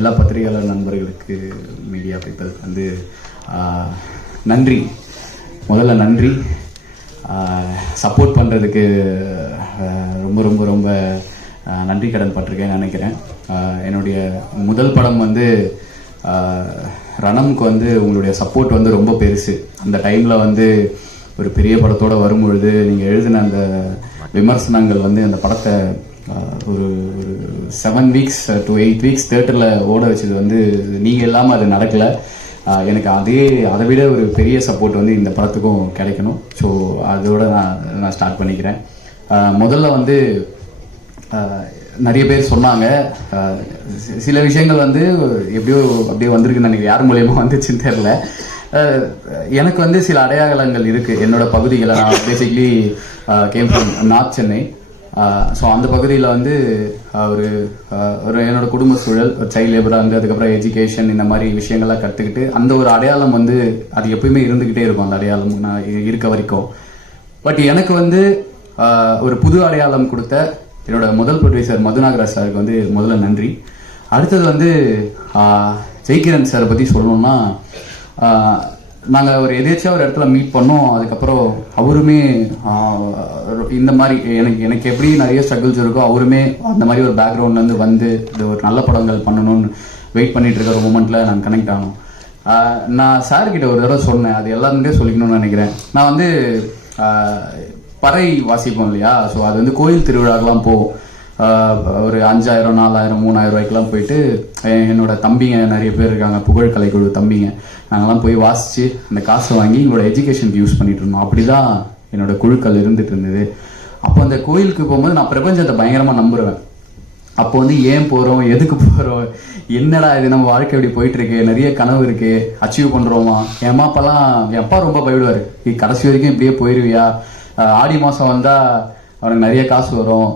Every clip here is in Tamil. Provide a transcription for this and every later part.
எல்லா பத்திரிகையாளர் நண்பர்களுக்கு, மீடியா பீப்பிள் வந்து நன்றி. முதல்ல நன்றி. சப்போர்ட் பண்ணுறதுக்கு ரொம்ப ரொம்ப ரொம்ப நன்றி கடன் பட்டிருக்கேன்னு நினைக்கிறேன். என்னுடைய முதல் படம் வந்து ரணம்க்கு வந்து உங்களுடைய சப்போர்ட் வந்து ரொம்ப பெருசு. அந்த டைமில் வந்து ஒரு பெரிய படத்தோடு வரும்பொழுது நீங்கள் எழுதின அந்த விமர்சனங்கள் வந்து அந்த படத்தை ஒரு 7 weeks to 8 weeks தேட்டரில் ஓட வச்சது வந்து நீங்கள் இல்லாமல் அது நடக்கலை. எனக்கு அதை விட ஒரு பெரிய சப்போர்ட் வந்து இந்த படத்துக்கும் கிடைக்கணும். ஸோ அதோட நான் ஸ்டார்ட் பண்ணிக்கிறேன். முதல்ல வந்து நிறைய பேர் சொன்னாங்க, சில விஷயங்கள் வந்து எப்படியோ அப்படியே வந்திருக்குன்னு நினைக்கிறேன், யார் மூலியமாக வந்துச்சுன்னு தெரில. எனக்கு வந்து சில அடையாளங்கள் இருக்குது என்னோட பகுதிகளை. நான் basically came from north Chennai. So அந்த பகுதியில் வந்து ஒரு என்னோட குடும்ப சூழல், ஒரு சைல்ட் லேபராக இருந்து அதுக்கப்புறம் எஜுகேஷன், இந்த மாதிரி விஷயங்கள்லாம் கற்றுக்கிட்டு அந்த ஒரு அடையாளம் வந்து அது எப்பயுமே இருந்துக்கிட்டே இருக்கும். அந்த அடையாளம் நான் இருக்க வரைக்கும். பட் எனக்கு வந்து ஒரு புது அடையாளம் கொடுத்த என்னோட முதல் ப்ரொடியூசர் மதுநாகராஜ் சாருக்கு வந்து முதல்ல நன்றி. அடுத்தது வந்து ஜெய்கிரண் சாரை பற்றி சொல்லணும்னா, நாங்கள் ஒரு எதேச்சியாக ஒரு இடத்துல மீட் பண்ணோம். அதுக்கப்புறம் அவருமே இந்த மாதிரி எனக்கு எப்படி நிறைய ஸ்ட்ரகிள்ஸ் இருக்கோ, அவருமே அந்த மாதிரி ஒரு பேக்ரவுண்ட்லேருந்து வந்து இது ஒரு நல்ல படங்கள் பண்ணணும்னு வெயிட் பண்ணிட்டு இருக்க ஒரு மூமெண்ட்டில் நான் கனெக்ட் ஆனோம். நான் சார்கிட்ட ஒரு தடவை சொன்னேன், அது எல்லாருமே சொல்லிக்கணும்னு நினைக்கிறேன். நான் வந்து பறை வாசிப்போம் இல்லையா, ஸோ அது வந்து கோயில் திருவிழாக்கெலாம் போகும். ஒரு 5000, 4000, 3000 ரூபாய்க்கெலாம் போயிட்டு என்னோட தம்பிங்க நிறைய பேர் இருக்காங்க, புகழ் கலைக்குழு தம்பிங்க, நாங்கள்லாம் போய் வாசித்து அந்த காசை வாங்கி எங்களோட எஜுகேஷனுக்கு யூஸ் பண்ணிட்டு இருந்தோம். அப்படி தான் என்னோட குழுக்கள் இருந்துட்டு இருந்தது. அப்போ அந்த கோயிலுக்கு போகும்போது நான் பிரபஞ்சத்தை பயங்கரமாக நம்புவேன். அப்போ வந்து ஏன் போகிறோம், எதுக்கு போகிறோம், என்னடா இது நம்ம வாழ்க்கை எப்படி போயிட்டுருக்கு, நிறைய கனவு இருக்குது, அச்சீவ் பண்ணுறோமா. என் அம்மா அப்பாலாம், என் அப்பா ரொம்ப பயப்படுவார், கடைசி வரைக்கும் இப்படியே போயிடுவியா, ஆடி மாதம் வந்தால் அவனுக்கு நிறைய காசு வரும்,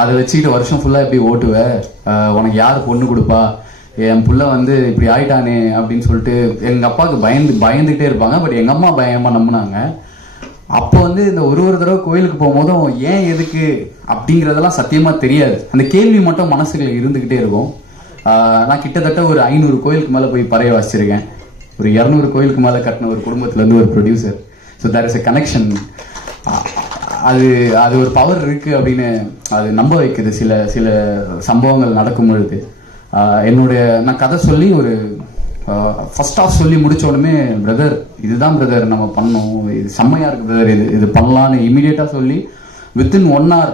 அதை வச்சுக்கிட்டு வருஷம் ஃபுல்லாக எப்படி ஓட்டுவேன், உனக்கு யார் பொண்ணு கொடுப்பா, என் புள்ள வந்து இப்படி ஆயிட்டானே அப்படின்னு சொல்லிட்டு எங்கள் அப்பாவுக்கு பயந்துக்கிட்டே இருப்பாங்க. பட் எங்கள் அம்மா பயமாக நம்பினாங்க. அப்போ வந்து இந்த ஒரு தடவை கோயிலுக்கு போகும்போதும் ஏன் எதுக்கு அப்படிங்கிறதெல்லாம் சத்தியமாக தெரியாது. அந்த கேள்வி மட்டும் மனசுக்குள்ள இருந்துக்கிட்டே இருக்கும். நான் கிட்டத்தட்ட ஒரு 500 கோயிலுக்கு மேலே போய் பறைய வாசிச்சிருக்கேன். ஒரு 200 கோயிலுக்கு மேலே கட்டின ஒரு குடும்பத்துலேருந்து ஒரு producer. So there is a connection. அது ஒரு பவர் இருக்குது அப்படின்னு அது நம்ப வைக்குது. சில சம்பவங்கள் நடக்கும் பொழுது நான் கதை சொல்லி ஒரு ஃபர்ஸ்ட் ஆஃப் சொல்லி முடிச்ச உடனே, பிரதர் இதுதான் பிரதர் நம்ம பண்ணோம், இது செம்மையாக இருக்குது பிரதர், இது பண்ணலான்னு இமீடியட்டாக சொல்லி வித்தின் 1 hour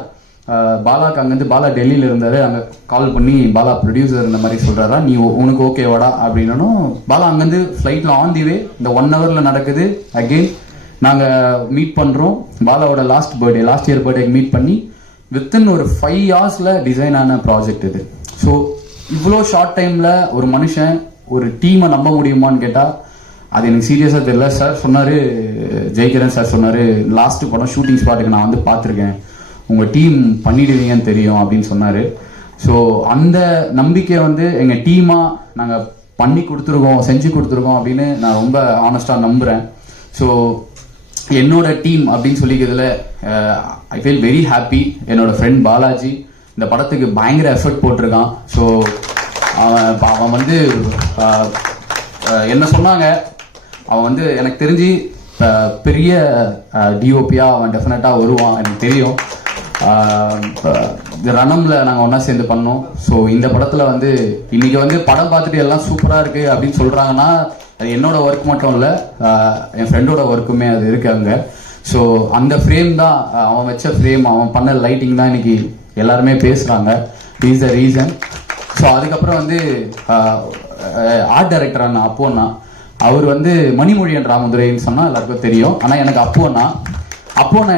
பாலாக்கு அங்கேருந்து, பாலா டெல்லியில் இருந்தார், அங்கே கால் பண்ணி பாலா ப்ரொடியூசர் இந்த மாதிரி சொல்கிறாரா, நீ உனக்கு ஓகேவாடா அப்படின்னும், பாலா அங்கேருந்து ஃப்ளைட்டில் ஆன் தி வே இந்த 1 hourல நடக்குது. அகெயின் நாங்கள் மீட் பண்ணுறோம். பாலாவோட லாஸ்ட் இயர் பர்த்டேக்கு மீட் பண்ணி வித்தின் ஒரு 5 hours டிசைன் ஆன ப்ராஜெக்ட் இது. ஸோ இவ்வளோ ஷார்ட் டைமில் ஒரு மனுஷன் ஒரு டீமை நம்ப முடியுமான்னு கேட்டால் அது எனக்கு சீரியஸாக தெரியல. சார் சொன்னார், ஜெய்கிரண் சார் சொன்னார், லாஸ்ட்டு படம் ஷூட்டிங் ஸ்பாட்டுக்கு நான் வந்து பார்த்துருக்கேன், உங்கள் டீம் பண்ணிடுவீங்கன்னு தெரியும் அப்படின்னு சொன்னார். ஸோ அந்த நம்பிக்கை வந்து எங்கள் டீமாக நாங்கள் பண்ணி கொடுத்துருக்கோம், செஞ்சு கொடுத்துருக்கோம் அப்படின்னு நான் ரொம்ப ஆனஸ்டாக நம்புகிறேன். ஸோ என்னோட டீம் அப்படின்னு சொல்லிக்கிறதுல ஐ ஃபீல் வெரி ஹாப்பி. என்னோட ஃப்ரெண்ட் பாலாஜி இந்த படத்துக்கு பயங்கர எஃபர்ட் போட்டிருக்கான். ஸோ அவன் வந்து என்ன சொன்னாங்க, அவன் வந்து எனக்கு தெரிஞ்சு பெரிய டிஓபியாக அவன் டெஃபினட்டாக வருவான், எனக்கு தெரியும். ரணமில் நாங்கள் ஒன்றா சேர்ந்து பண்ணோம். ஸோ இந்த படத்தில் வந்து இன்றைக்கி வந்து படம் பார்த்துட்டு எல்லாம் சூப்பராக இருக்குது அப்படின்னு சொல்கிறாங்கன்னா, அது என்னோட ஒர்க் மட்டும் இல்லை, என் ஃப்ரெண்டோட ஒர்க்குமே அது இருக்கு அங்கே. ஸோ அந்த ஃப்ரேம் தான், அவன் வச்ச ஃப்ரேம், அவன் பண்ண லைட்டிங் தான் இன்னைக்கு எல்லாருமே பேசுகிறாங்க. Is the reason. ஸோ அதுக்கப்புறம் வந்து ஆர்ட் டைரக்டரான அப்போண்ணா, அவர் வந்து மணிமொழியன் ராமதுரைன்னு சொன்னால் எல்லாருக்கும் தெரியும். ஆனால் எனக்கு அப்போண்ணா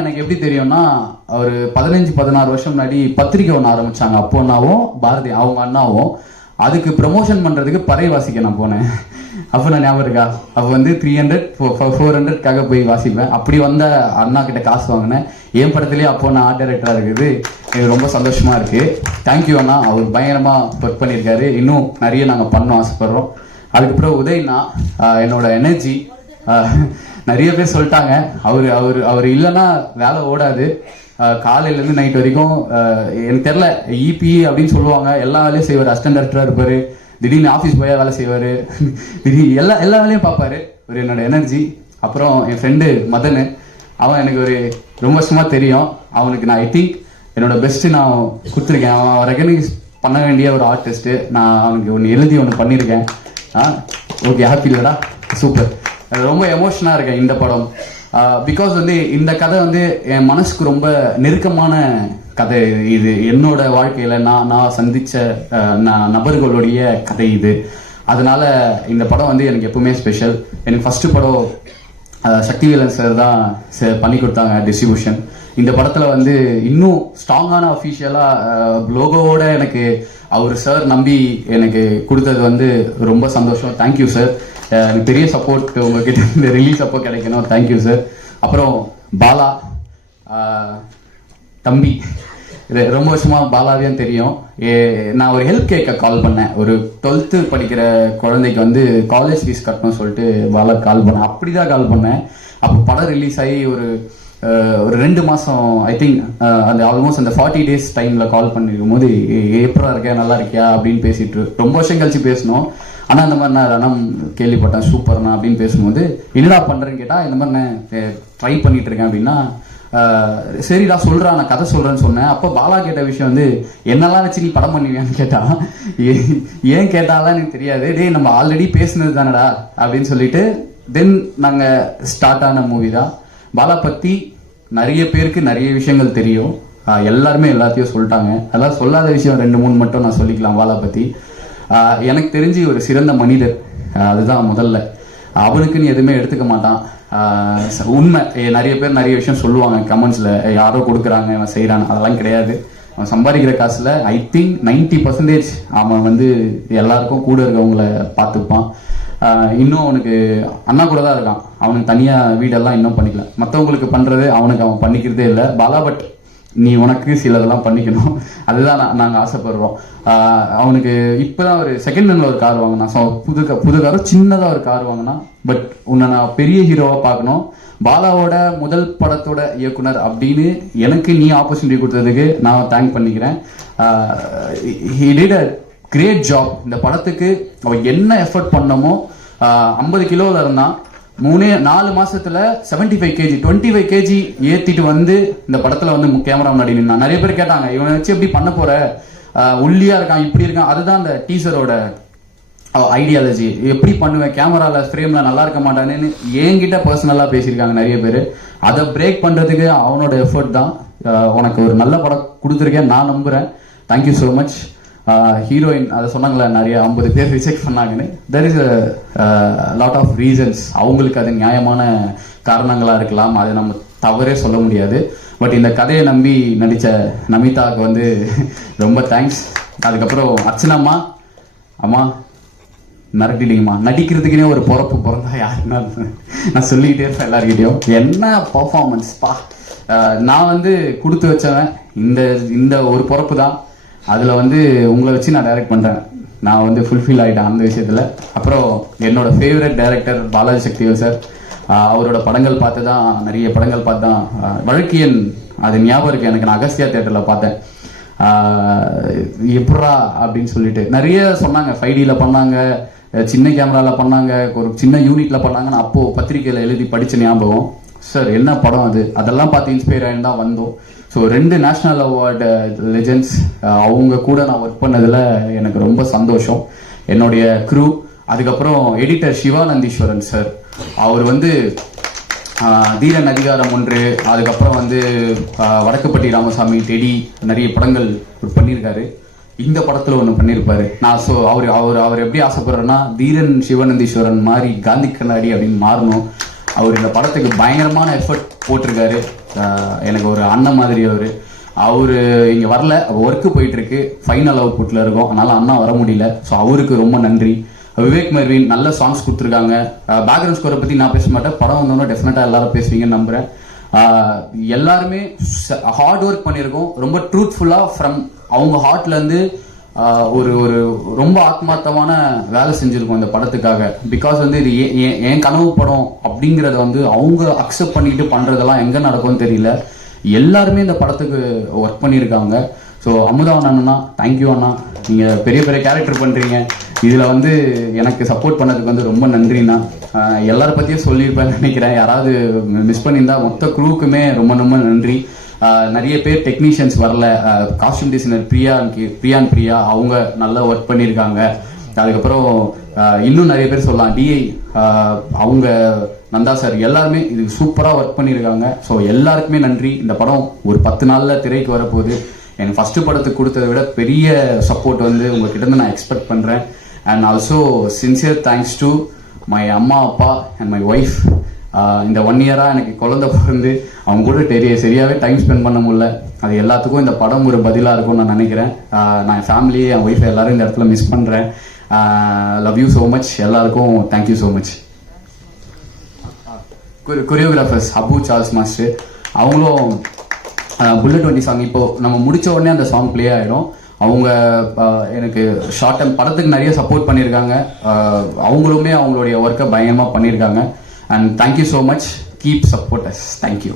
எனக்கு எப்படி தெரியும்னா, ஒரு 15-16 வருஷம் முன்னாடி பத்திரிக்கை ஒன்று ஆரம்பித்தாங்க அப்போண்ணாவும் பாரதி அவங்க அண்ணாவும். அதுக்கு ப்ரமோஷன் பண்ணுறதுக்கு பறை வாசிக்க நான் போனேன். அப்போ நான் ஞாபகம் இருக்கா, அப்போ வந்து 300-400க்காக போய் வாசிப்பேன். அப்படி வந்த அண்ணா கிட்ட காசு வாங்கினேன். என் படத்துலேயே அப்போ நான் ஆர்ட் டைரக்டராக இருக்குது. எனக்கு ரொம்ப சந்தோஷமாக இருக்குது. தேங்க்யூ அண்ணா, அவர் பயங்கரமாக ஒர்க் பண்ணியிருக்காரு. இன்னும் நிறைய நாங்கள் பண்ண ஆசைப்படுறோம். அதுக்கப்புறம் உதய்னா என்னோட எனர்ஜி. நிறைய பேர் சொல்லிட்டாங்க. அவர் அவர் அவர் இல்லைன்னா வேலை ஓடாது. காலையில இருந்து நைட் வரைக்கும் எனக்கு தெரியல, இபி அப்படின்னு சொல்லுவாங்க, எல்லா வேலையும் செய்வார். அசிஸ்டன்ட் டைரக்டரா இருப்பாரு, திடீர்னு ஆஃபீஸ் போயா வேலை செய்வாரு, திடீர்னு எல்லா வேலையும் பார்ப்பாரு. ஒரு என்னோட எனர்ஜி. அப்புறம் என் ஃப்ரெண்டு மதன், அவன் எனக்கு ஒரு ரொம்ப வருஷமா தெரியும். அவனுக்கு நான் ஐ திங்க் என்னோட பெஸ்ட் நான் கொடுத்துருக்கேன். அவன் ரெகனைஸ் பண்ண வேண்டிய ஒரு ஆர்டிஸ்ட். நான் அவனுக்கு ஒன்று எழுதி ஒன்று பண்ணியிருக்கேன். ஓகே, ஹாப்பி இல்லடா, சூப்பர். ரொம்ப எமோஷனாக இருக்கேன் இந்த படம். பிகாஸ் வந்து இந்த கதை வந்து என் மனசுக்கு ரொம்ப நெருக்கமான கதை. இது என்னோட வாழ்க்கையில நான் சந்திச்ச நபர்களுடைய கதை இது. அதனால இந்த படம் வந்து எனக்கு எப்பவுமே ஸ்பெஷல். எனக்கு ஃபர்ஸ்ட் படம் சக்திவேலன் சார் தான் பண்ணி கொடுத்தாங்க டிஸ்ட்ரிபியூஷன். இந்த படத்துல வந்து இன்னும் ஸ்ட்ராங்கான அஃபீஷியலா லோகோவோட எனக்கு அவர் சார் நம்பி எனக்கு கொடுத்தது வந்து ரொம்ப சந்தோஷம். Thank you sir. எனக்கு பெரிய சப்போர்ட் உங்ககிட்ட இந்த ரிலீஸ் அப்போ கிடைக்கணும். Thank you sir. அப்புறம் பாலா தம்பி, ரொம்ப வருஷமா பாலாவையும் தெரியும். நான் ஒரு ஹெல்ப் கேட்க கால் பண்ணேன். ஒரு 12th படிக்கிற குழந்தைக்கு வந்து காலேஜ் ஃபீஸ் கட்டணும்னு சொல்லிட்டு பாலா கால் பண்ணேன். அப்படிதான் கால் பண்ணேன். அப்போ படம் ரிலீஸ் ஆகி ஒரு 2 மாசம் ஐ திங்க் அந்த ஆல்மோஸ்ட் அந்த 40 days டைம்ல கால் பண்ணிருக்கும் போது, எப்படா இருக்கியா, நல்லா இருக்கியா அப்படின்னு பேசிட்டு ரொம்ப வருஷம் கழிச்சு பேசணும். ஆனா இந்த மாதிரி நான் ரணம் கேள்விப்பட்டேன், சூப்பர்ண்ணா அப்படின்னு பேசும்போது, என்னடா பண்றேன்னு கேட்டா, இந்த மாதிரி நான் ட்ரை பண்ணிட்டு இருக்கேன் அப்படின்னா, சரிடா சொல்றேன், நான் கதை சொல்றேன்னு சொன்னேன். அப்போ பாலா கேட்ட விஷயம் வந்து, என்னெல்லாம் வச்சு நீ படம் பண்ணுவியான்னு கேட்டா, ஏன் கேட்டாலாம் எனக்கு தெரியாது. டேய் நம்ம ஆல்ரெடி பேசுனது தானடா அப்படின்னு சொல்லிட்டு தென் நாங்க ஸ்டார்ட் ஆன மூவி தான். பாலா பத்தி நிறைய பேருக்கு நிறைய விஷயங்கள் தெரியும். எல்லாருமே எல்லாத்தையும் சொல்லிட்டாங்க. அதாவது சொல்லாத விஷயம் 2-3 மட்டும் நான் சொல்லிக்கலாம் பாலா பத்தி. எனக்கு தெரிஞ்சு ஒரு சிறந்த மனிதர், அதுதான் முதல்ல. அவனுக்குன்னு எதுவுமே எடுத்துக்க மாட்டான். உண்மை. நிறைய பேர் நிறைய விஷயம் சொல்லுவாங்க கமெண்ட்ஸ்ல, யாரோ கொடுக்குறாங்க அவன் செய்யறான், அதெல்லாம் கிடையாது. அவன் சம்பாதிக்கிற காசுல ஐ திங்க் 90% அவன் வந்து எல்லாருக்கும் கூட இருக்கவங்கள பார்த்துப்பான். இன்னும் அவனுக்கு அண்ணா கூட தான் இருக்கான். அவனுக்கு தனியா வீடெல்லாம் இன்னும் பண்ணிக்கல. மற்றவங்களுக்கு பண்றது அவனுக்கு அவன் பண்ணிக்கிறதே இல்லை பாலா. பட் நீ உனக்கு சிலதெல்லாம் பண்ணிக்கணும், அதுதான் நாங்கள் ஆசைப்படுறோம். அவனுக்கு இப்போதான் ஒரு செகண்ட் ஹேண்ட்ல ஒரு கார் வாங்கினா, புது காரம் சின்னதாக ஒரு கார் வாங்கினா. பட் உன்னை நான் பெரிய ஹீரோவாக பார்க்கணும், பாலாவோட முதல் படத்தோட இயக்குனர் அப்படின்னு எனக்கு நீ ஆப்பர்ச்சுனிட்டி கொடுத்ததுக்கு நான் தேங்க் பண்ணிக்கிறேன். he did a great job. இந்த படத்துக்கு அவன் என்ன எஃபர்ட் பண்ணமோ, 50 கிலோவில் இருந்தான், 3-4 மாசத்துல 75 kg 25 kg ஏத்திட்டு வந்து இந்த படத்துல வந்து கேமரா முன்னாடி நின்னா. நிறைய பேர் கேட்டாங்க, இவனை வச்சு எப்படி பண்ண போற, ஒல்லியா இருக்கான், இப்படி இருக்கான். அதுதான் அந்த டீசரோட ஐடியாலஜி. எப்படி பண்ணுவேன், கேமரால ஃப்ரேம்ல நல்லா இருக்க மாட்டானேன்னு என்கிட்ட பர்சனலா பேசியிருக்காங்க நிறைய பேர். அதை பிரேக் பண்றதுக்கு அவனோட எஃபர்ட் தான். உனக்கு ஒரு நல்ல படம் கொடுத்துருக்கேன் நான் நம்புறேன். Thank you so much. ஹீரோயின் அதை சொன்னாங்களே, நிறைய 50 பேர் ரிஜெக்ட் பண்ணாங்கன்னு. There is lot of reasons. அவங்களுக்கு அது நியாயமான காரணங்களா இருக்கலாம், அதை நம்ம தவறே சொல்ல முடியாது. பட் இந்த கதையை நம்பி நடித்த நமிதாவுக்கு வந்து ரொம்ப தேங்க்ஸ். அதுக்கப்புறம் அர்ச்சனாம்மா, அம்மா மிரட்டிட்டீங்கம்மா, நடிக்கிறதுக்குனே ஒரு பொறப்பு பிறந்தா யாருன்னா நான் சொல்லிக்கிட்டே இருப்பேன் எல்லாருக்கிட்டையும். என்ன பர்ஃபார்மன்ஸ் பா. நான் வந்து கொடுத்து வச்சவன் இந்த ஒரு பொறப்பு தான். அதில் வந்து உங்களை வச்சு நான் டைரக்ட் பண்ணுறேன். நான் வந்து ஃபுல்ஃபில் ஆகிட்டேன் அந்த விஷயத்தில். அப்புறம் என்னோட favourite director Balaji Sakthivel sir. அவரோட படங்கள் பார்த்து தான், நிறைய படங்கள் பார்த்து தான் வழக்கியன் அது ஞாபகம் இருக்கு எனக்கு. நான் அகஸ்தியா தியேட்டரில் பார்த்தேன். எப்படா அப்படின்னு சொல்லிட்டு நிறைய சொன்னாங்க. 5Dல பண்ணாங்க, சின்ன கேமராவில் பண்ணாங்க, ஒரு சின்ன யூனிட்ல பண்ணாங்கன்னு அப்போது பத்திரிகையில் எழுதி படித்த ஞாபகம். சார் என்ன படம் அது, அதெல்லாம் பார்த்து இன்ஸ்பயர் ஆகி தான் வந்தோம். ஸோ 2 நேஷ்னல் அவார்டு லெஜெண்ட்ஸ் அவங்க கூட நான் ஒர்க் பண்ணதில் எனக்கு ரொம்ப சந்தோஷம். என்னுடைய க்ரூ, அதுக்கப்புறம் எடிட்டர் சிவானந்தீஸ்வரன் சார். அவர் வந்து தீரன் அதிகாரம் 1, அதுக்கப்புறம் வந்து வடக்குப்பட்டி ராமசாமி, டெடி, நிறைய படங்கள் பண்ணியிருக்காரு. இந்த படத்தில் ஒன்று பண்ணியிருப்பாரு. நான் ஸோ அவர் எப்படி ஆசைப்படுறேன்னா, தீரன் சிவானந்தீஸ்வரன் மாதிரி காந்தி கண்ணாடி அப்படின்னு மாறணும். அவர் இந்த படத்துக்கு பயங்கரமான எஃபர்ட் போட்டிருக்காரு. எனக்கு ஒரு அண்ணன் மாதிரி அவரு இங்கே வரல, ஒர்க்கு போயிட்டு இருக்கு, ஃபைனல் அவுட்புட்டில் இருக்கும், அதனால அண்ணா வர முடியல. ஸோ அவருக்கு ரொம்ப நன்றி. விவேக் மெர்வின் நல்ல சாங்ஸ் கொடுத்துருக்காங்க. பேக்ரவுண்ட் ஸ்கோரை பற்றி நான் பேச மாட்டேன், படம் வந்தோன்னா டெஃபினட்டாக எல்லாரும் பேசுவீங்கன்னு நம்புகிறேன். எல்லாருமே ஹார்ட் ஒர்க் பண்ணியிருக்கோம். ரொம்ப ட்ரூத்ஃபுல்லாக ஃப்ரம் அவங்க ஹார்ட்லேருந்து ஒரு ஒரு ரொம்ப ஆத்மார்த்தமான வேலை செஞ்சுருக்கோம் இந்த படத்துக்காக. பிகாஸ் வந்து இது என் கனவு படம் அப்படிங்கறத வந்து அவங்க அக்செப்ட் பண்ணிட்டு பண்றதெல்லாம் எங்க நடக்கும்னு தெரியல. எல்லாருமே இந்த படத்துக்கு ஒர்க் பண்ணியிருக்காங்க. ஸோ அமுதா அண்ணா, தேங்க்யூ அண்ணா, நீங்க பெரிய பெரிய கேரக்டர் பண்றீங்க. இதுல வந்து எனக்கு சப்போர்ட் பண்ணதுக்கு வந்து ரொம்ப நன்றிண்ணா. எல்லார பத்தியும் சொல்லியிருப்பேன்னு நினைக்கிறேன். யாராவது மிஸ் பண்ணியிருந்தா மொத்த குரூவுக்குமே ரொம்ப ரொம்ப நன்றி. நிறைய பேர் டெக்னீஷியன்ஸ் வரல. காஸ்டியூம் டிசைனர் பிரியா அவங்க நல்லா ஒர்க் பண்ணியிருக்காங்க. அதுக்கப்புறம் இன்னும் நிறைய பேர் சொல்லலாம். டிஐ அவங்க நந்தா சார் எல்லாருமே இதுக்கு சூப்பராக ஒர்க் பண்ணியிருக்காங்க. ஸோ எல்லாருக்குமே நன்றி. இந்த படம் ஒரு 10 நாளில் திரைக்கு வரப்போகுது. என் ஃபர்ஸ்ட் படத்துக்கு கொடுத்ததை விட பெரிய சப்போர்ட் வந்து உங்ககிட்ட இருந்து நான் எக்ஸ்பெக்ட் பண்ணுறேன். And also sincere thanks to my அம்மா அப்பா அண்ட் மை ஒய்ஃப். இந்த 1 இயராக எனக்கு குழந்தை பிறந்து அவங்க கூட சரியாகவே டைம் ஸ்பெண்ட் பண்ண முடியல. அது எல்லாத்துக்கும் இந்த படம் ஒரு பதிலாக இருக்கும்னு நான் நினைக்கிறேன். நான் என் ஃபேமிலி, என் ஒய்ஃபை எல்லாரும் இந்த இடத்துல மிஸ் பண்ணுறேன். Love you so much. எல்லாருக்கும் thank you so much. Choreographers Abu Charles master, அவங்களும் புல்லட் வண்டி சாங் இப்போ நம்ம முடிச்ச உடனே அந்த சாங் ப்ளே ஆகிடும். அவங்க எனக்கு ஷார்ட் டைம் படத்துக்கு நிறைய சப்போர்ட் பண்ணியிருக்காங்க. அவங்களுமே அவங்களுடைய ஒர்க்கை பயங்கரமாக பண்ணியிருக்காங்க. And thank you so much. Keep support us. Thank you.